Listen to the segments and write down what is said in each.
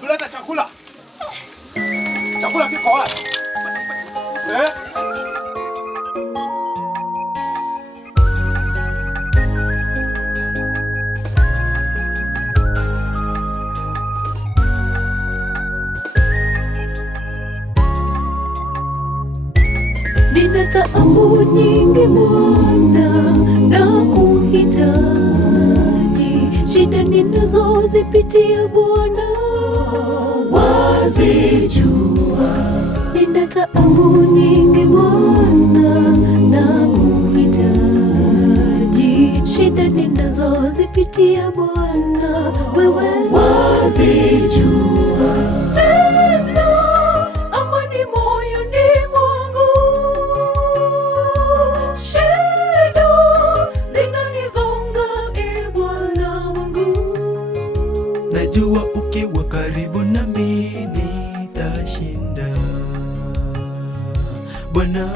Kuleta chakula. Chakula kiko wapi? Nina taabu nyingi Bwana na kuhitaji, shida ninazozipitia Bwana wazijua. Nina taabu nyingi Bwana na kuhitaji, shida ninazozipitia Bwana wewe wazijua. Najua ukiwa karibu nami nitashinda. Bwana,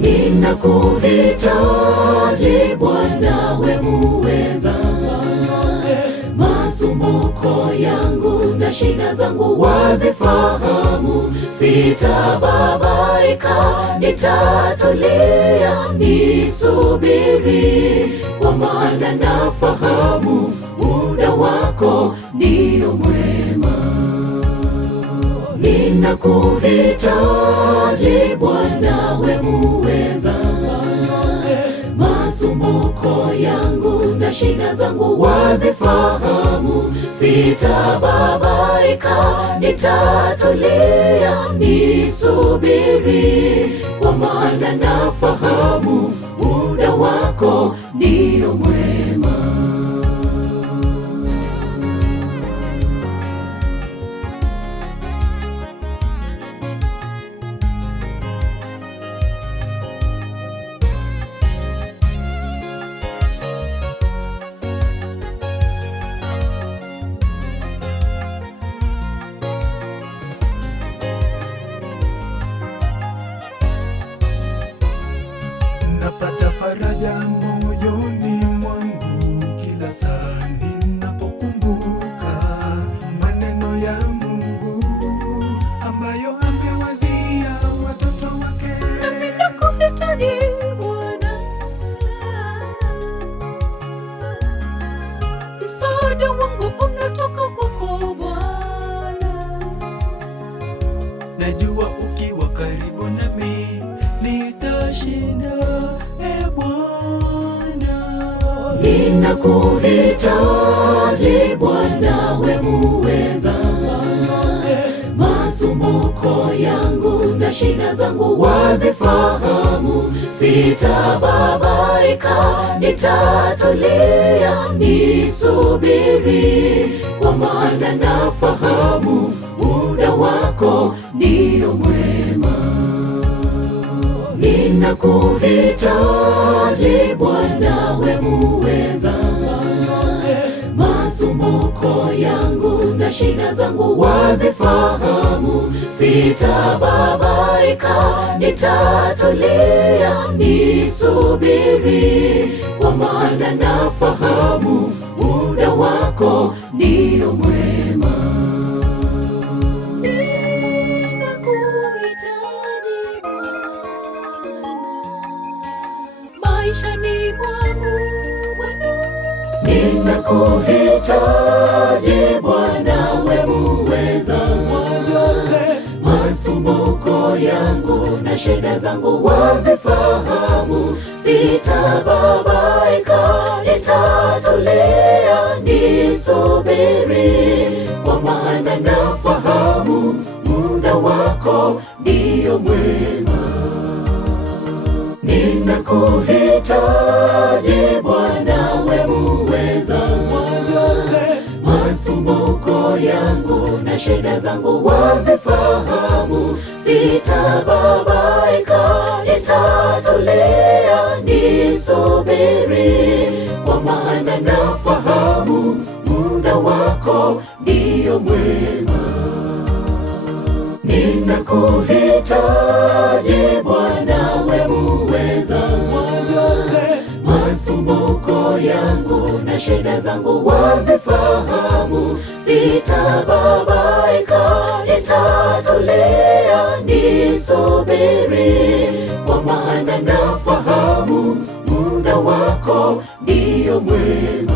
ninakuhitaji Bwana, we muweza. Masumbuko yangu na shida zangu wazifahamu. Sitababaika, nitatulia, nisubiri, kwa maana nafahamu muda wako ndio mwema. Ninakuhitaji Bwana, we muweza. Masumbuko yangu na shida zangu wazifahamu. Sitababaika, nitatulia, nisubiri, kwa maana nafahamu muda wako ndio mwema. napata faraja moyoni mwangu kila saa ninapokumbuka maneno ya Mungu ambayo amewazia watoto wake. Nami nakuhitaji Bwana, msaada wangu unatoka kwako Bwana. Najua ukiwa karibu nami nitashinda, Bwana. Ninakuhitaji Bwana, we muweza. Masumbuko yangu na shida zangu wazifahamu. Sitababaika, nitatulia, nisubiri, kwa maana nafahamu muda wako ndio mwema. Ninakuhitaji Bwana, we muweza. Masumbuko yangu na shida zangu wazifahamu. Sitababaika, nitatulia, nisubiri, kwa maana nafahamu muda wako ndio mwema. Maishani mwangu Bwana, ninakuhitaji Bwana, we muweza. Masumbuko yangu na shida zangu wazifahamu. Sitababaika, nitatulia, nisubiri, kwa maana nafahamu muda wako ndio mwema. Ninakuhitaji Bwana, we muweza. Masumbuko yangu na shida zangu wazifahamu. Sitababaika, nitatulia, nisubiri, kwa maana nafahamu muda wako ndio mwema. Ninakuhitaji Bwana, we muweza. Masumbuko yangu na shida zangu wazifahamu. Sitababaika, nitatulia, nisubiri, kwa maana nafahamu muda wako ndio mwema.